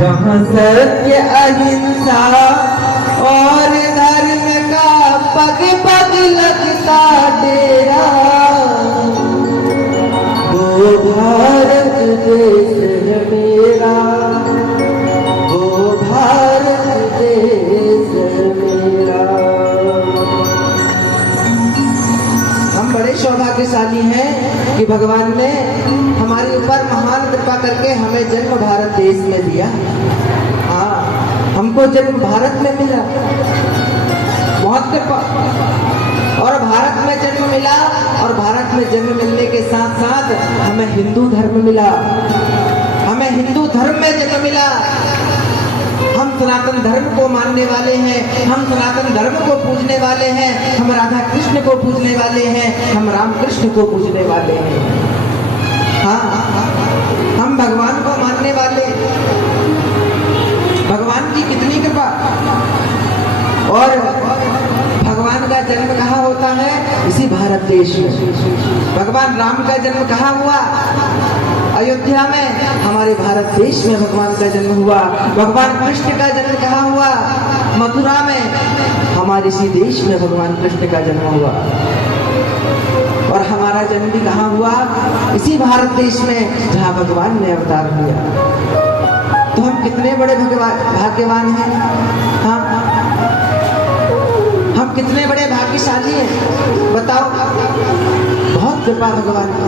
जहाँ सत्य अहिंसा और धर्म का पग पग लगता डेरा, वो भारत देश है मेरा, वो भारत देश है मेरा। हम बड़े सौभाग्यशाली हैं कि भगवान ने हमारे ऊपर महान कृपा करके हमें जन्म भारत देश में दिया। हाँ, हमको जन्म भारत में मिला, बहुत कृपा। और भारत में जन्म मिला, और भारत में जन्म मिलने के साथ साथ हमें हिंदू धर्म मिला, हमें हिंदू धर्म में जन्म मिला। हम सनातन धर्म को मानने वाले हैं, हम सनातन धर्म को पूजने वाले हैं, हम राधा कृष्ण को पूजने वाले हैं, हम राम कृष्ण को पूजने वाले हैं। हाँ, हम भगवान को मानने वाले। भगवान की कितनी कृपा। और भगवान का जन्म कहाँ होता है? इसी भारत देश में। भगवान राम का जन्म कहाँ हुआ? अयोध्या में, हमारे भारत देश में भगवान का जन्म हुआ। भगवान कृष्ण का जन्म कहाँ हुआ? मथुरा में, हमारे इसी देश में भगवान कृष्ण का जन्म हुआ। और हमारा जन्म भी कहाँ हुआ? इसी भारत देश में, जहाँ भगवान ने अवतार लिया। तो हम कितने बड़े भाग्यवान हैं। हाँ, हम कितने बड़े भाग्यशाली हैं, बताओ। बहुत कृपा भगवान की।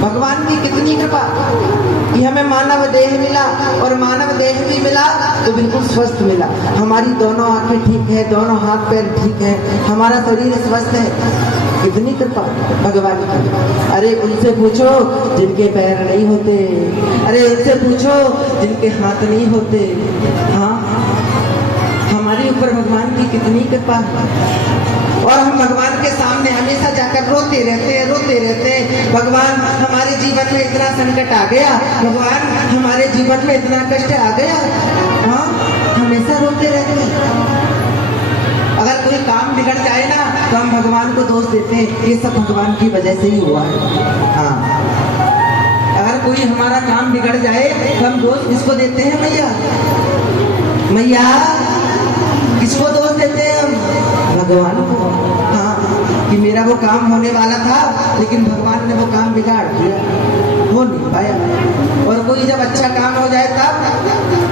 भगवान की कितनी कृपा कि हमें मानव देह मिला, और मानव देह भी मिला तो बिल्कुल स्वस्थ मिला। हमारी दोनों आंखें ठीक है, दोनों हाथ पैर ठीक है, हमारा शरीर स्वस्थ है। कितनी कृपा भगवान की। अरे उनसे पूछो जिनके पैर नहीं होते, अरे उनसे पूछो जिनके हाथ नहीं होते। हाँ, हमारे ऊपर भगवान की कितनी कृपा है। और हम भगवान के सामने हमेशा जाकर रोते रहते हैं। भगवान, हमारे जीवन में इतना संकट आ गया, भगवान हमारे जीवन में इतना कष्ट आ गया। हाँ, हमेशा रोते रहते हैं। अगर कोई काम बिगड़ जाए ना, तो हम भगवान को दोष देते हैं, ये सब भगवान की वजह से ही हुआ है। हाँ, अगर कोई हमारा काम बिगड़ जाए तो हम दोष किसको देते हैं? मैया, मैया किसको दोष देते हैं हम? भगवान को। हाँ, कि मेरा वो काम होने वाला था, लेकिन भगवान ने वो काम बिगाड़ दिया, हो नहीं पाया। और कोई जब अच्छा काम हो जाए तब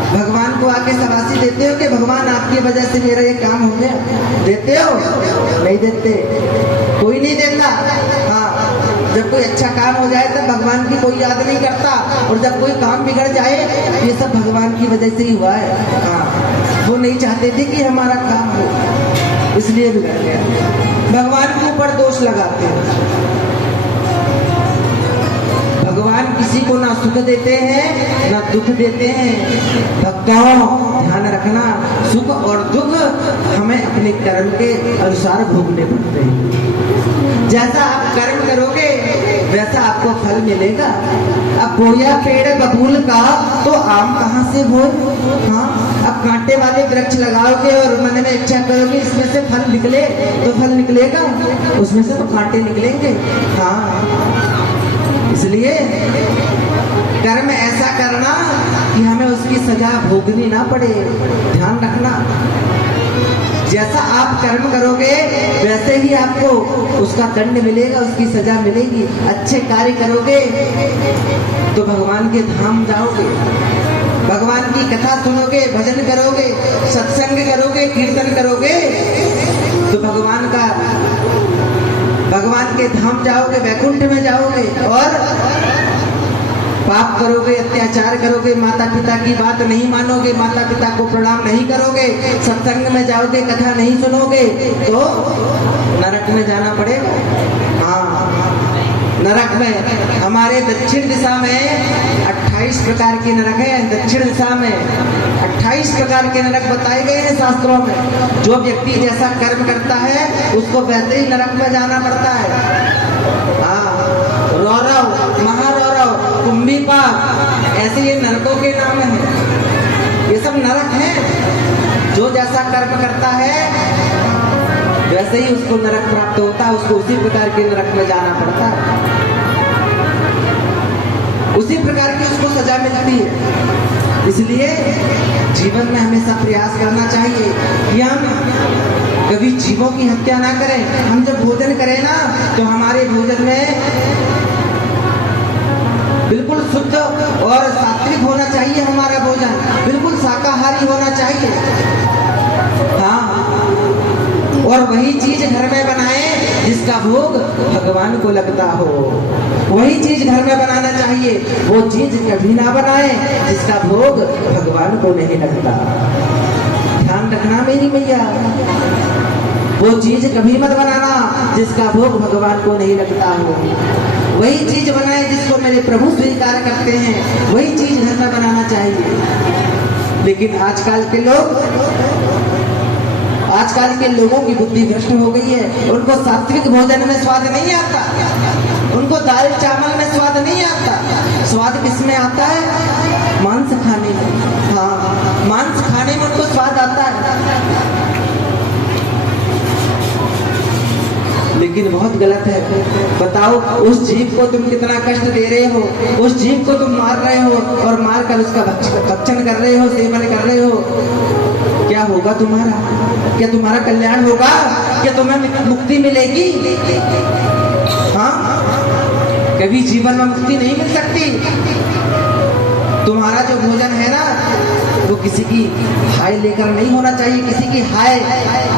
भगवान को आके शाबाशी देते हो कि भगवान आपकी वजह से मेरा ये काम हो गया? देते हो? नहीं देते, कोई नहीं देता। हाँ, जब कोई अच्छा काम हो जाए तब भगवान की कोई याद नहीं करता, और जब कोई काम बिगड़ जाए ये सब भगवान की वजह से ही हुआ है। हाँ, वो नहीं चाहते थे कि हमारा काम हो, इसलिए बिगड़ गया। भगवान के ऊपर दोष लगाते हैं। भगवान किसी को ना सुख देते हैं ना दुख देते हैं। भक्तों, ध्यान रखना, सुख और दुख हमें अपने कर्म के अनुसार भोगने पड़ते हैं। जैसा आप कर्म करोगे वैसा आपको फल मिलेगा। अब बोया पेड़ बबूल का तो आम कहाँ से बोए? हाँ, अब कांटे वाले वृक्ष लगाओगे और मन में इच्छा करोगे इसमें से फल निकले तो फल निकलेगा, उसमें से तो कांटे निकलेंगे। हाँ, इसलिए कर्म ऐसा करना कि हमें उसकी सजा भोगनी ना पड़े। ध्यान रखना, जैसा आप कर्म करोगे वैसे ही आपको उसका दंड मिलेगा, उसकी सजा मिलेगी। अच्छे कार्य करोगे तो भगवान के धाम जाओगे, भगवान की कथा सुनोगे, भजन करोगे, सत्संग करोगे, कीर्तन करोगे तो भगवान के धाम जाओगे, वैकुंठ में जाओगे। और पाप करोगे, अत्याचार करोगे, माता पिता की बात नहीं मानोगे, माता पिता को प्रणाम नहीं करोगे, सत्संग में जाओगे, कथा नहीं सुनोगे तो नरक में जाना पड़ेगा। हाँ, नरक में हमारे दक्षिण दिशा में 28 प्रकार के नरक है। दक्षिण दिशा में 28 प्रकार के नरक बताए गए हैं शास्त्रों में। जो व्यक्ति जैसा कर्म करता है उसको वैसे ही नरक में जाना पड़ता है। हाँ, रौरव, महारौरव, कुंभीपाक, ऐसे ये नरकों के नाम हैं। ये सब नरक हैं। जो जैसा कर्म करता है वैसे ही उसको नरक प्राप्त होता है, उसको उसी प्रकार के नरक में जाना पड़ता है, उसी प्रकार की उसको सजा मिलती है। इसलिए जीवन में हमेशा प्रयास करना चाहिए कि हम कभी जीवों की हत्या ना करें। हम जब भोजन करें ना तो हमारे भोजन में बिल्कुल शुद्ध और सात्विक होना चाहिए, हमारा भोजन बिल्कुल शाकाहारी होना चाहिए। हाँ, और वही चीज घर में बनाए जिसका भोग भगवान को लगता हो, वही चीज घर में बनाना चाहिए। वो चीज कभी ना बनाए जिसका भोग भगवान को नहीं लगता। ध्यान रखना मेरी मैया, वो चीज कभी मत बनाना जिसका भोग भगवान को नहीं लगता हो। वही चीज बनाए जिसको मेरे प्रभु स्वीकार करते हैं, वही चीज घर में बनाना चाहिए। लेकिन आजकल के लोगों की बुद्धि भ्रष्ट हो गई है। उनको सात्विक भोजन में स्वाद नहीं आता, उनको दाल चावल में स्वाद नहीं आता। स्वाद किसमें आता है? मांस खाने में। हाँ, मांस खाने में उनको स्वाद आता है। लेकिन बहुत गलत है। बताओ, उस जीव को तुम कितना कष्ट दे रहे हो, उस जीव को तुम मार रहे हो और मार कर उसका भक्षण कर रहे हो, सेवन कर रहे हो। क्या होगा तुम्हारा? क्या तुम्हारा कल्याण होगा? क्या तुम्हें मुक्ति मिलेगी? हाँ, कभी जीवन में मुक्ति नहीं मिल सकती। तुम्हारा जो भोजन है ना, वो किसी की हाय लेकर नहीं होना चाहिए, किसी की हाय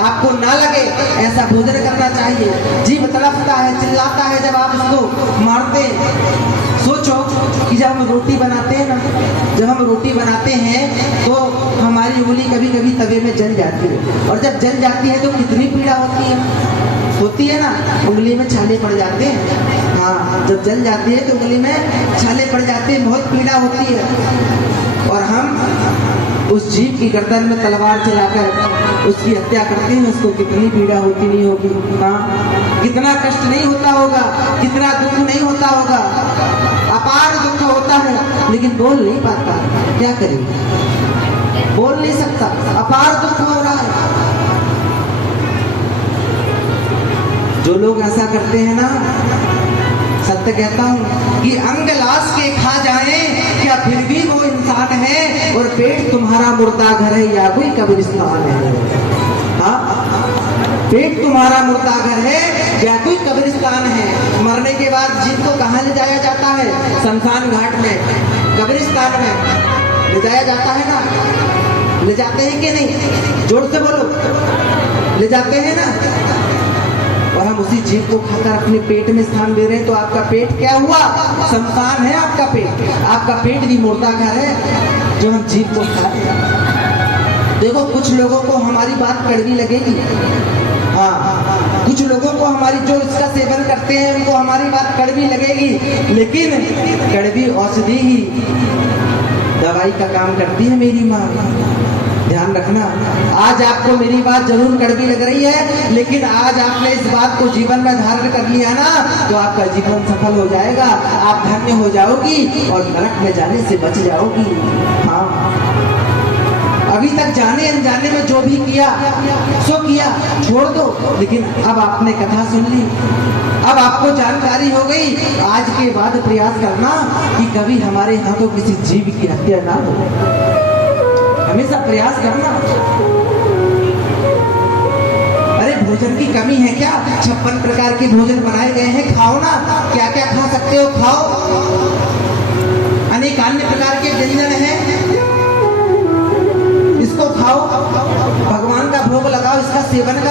आपको ना लगे ऐसा भोजन करना चाहिए। जीव तड़पता है, चिल्लाता है जब आप उसको मारते। सोचो कि जब हम रोटी बनाते हैं ना, जब हम रोटी बनाते हैं तो हमारी उंगली कभी कभी तवे में जल जाती है, और जब जल जाती है तो कितनी पीड़ा होती है ना, उंगली में छाले पड़ जाते हैं। हाँ, जब जल जाती है तो उंगली में छाले पड़ जाते हैं, बहुत पीड़ा होती है। और हम उस जीव की गर्दन में तलवार चलाकर उसकी हत्या करते हैं, उसको कितनी पीड़ा होती नहीं होगी? हाँ, कितना कष्ट नहीं होता होगा, कितना दुख नहीं होता होगा। अपार दुख होता है, लेकिन बोल नहीं पाता। क्या करें? बोल नहीं सकता, अपार दुख हो रहा है। जो लोग ऐसा करते हैं ना, सत्य कहता हूं कि अंग लाश के खा जाए क्या फिर भी वो इंसान है, और पेट तुम्हारा मुर्दा घर है या कोई कब्रिस्तान है। हाँ, पेट तुम्हारा मुर्दा घर है या कोई कब्रिस्तान है। मरने के बाद जीव को कहाँ ले जाया जाता है? शमशान घाट में, कब्रिस्तान में ले जाया जाता है ना। ले जाते हैं कि नहीं? जोर से बोलो, ले जाते हैं ना। और हम उसी जीव को खाकर अपने पेट में स्थान दे रहे हैं, तो आपका पेट क्या हुआ? शमशान है आपका पेट। आपका पेट भी मुर्दा घर है जो हम जीव को खा रहे हैं। देखो, कुछ लोगों को हमारी बात कड़वी लगेगी। हाँ, कुछ लोगों को हमारी, जो इसका सेवन करते हैं, उनको हमारी बात कड़वी लगेगी, लेकिन कड़वी औषधि ही दवाई का काम करती है मेरी माँ। ध्यान रखना, आज आपको मेरी बात जरूर कड़वी लग रही है, लेकिन आज आपने इस बात को जीवन में धारण कर लिया ना, तो आपका जीवन सफल हो जाएगा, आप धन्य हो जाओगी और नरक में जाने से बच जाओगी। हाँ, अभी तक जाने अनजाने में जो भी किया सो किया, छोड़ दो। लेकिन अब आपने कथा सुन ली, अब आपको जानकारी हो गई। आज के बाद प्रयास करना कि कभी हमारे हाथों किसी जीव की हत्या ना हो। हमेशा प्रयास करना। अरे भोजन की कमी है क्या? 56 प्रकार के भोजन बनाए गए हैं, खाओ ना। क्या क्या खा सकते हो खाओ। अनेक अन्य प्रकार के व्यंजन हैं, इसको खाओ, भगवान का भोग लगाओ, इसका सेवन करो।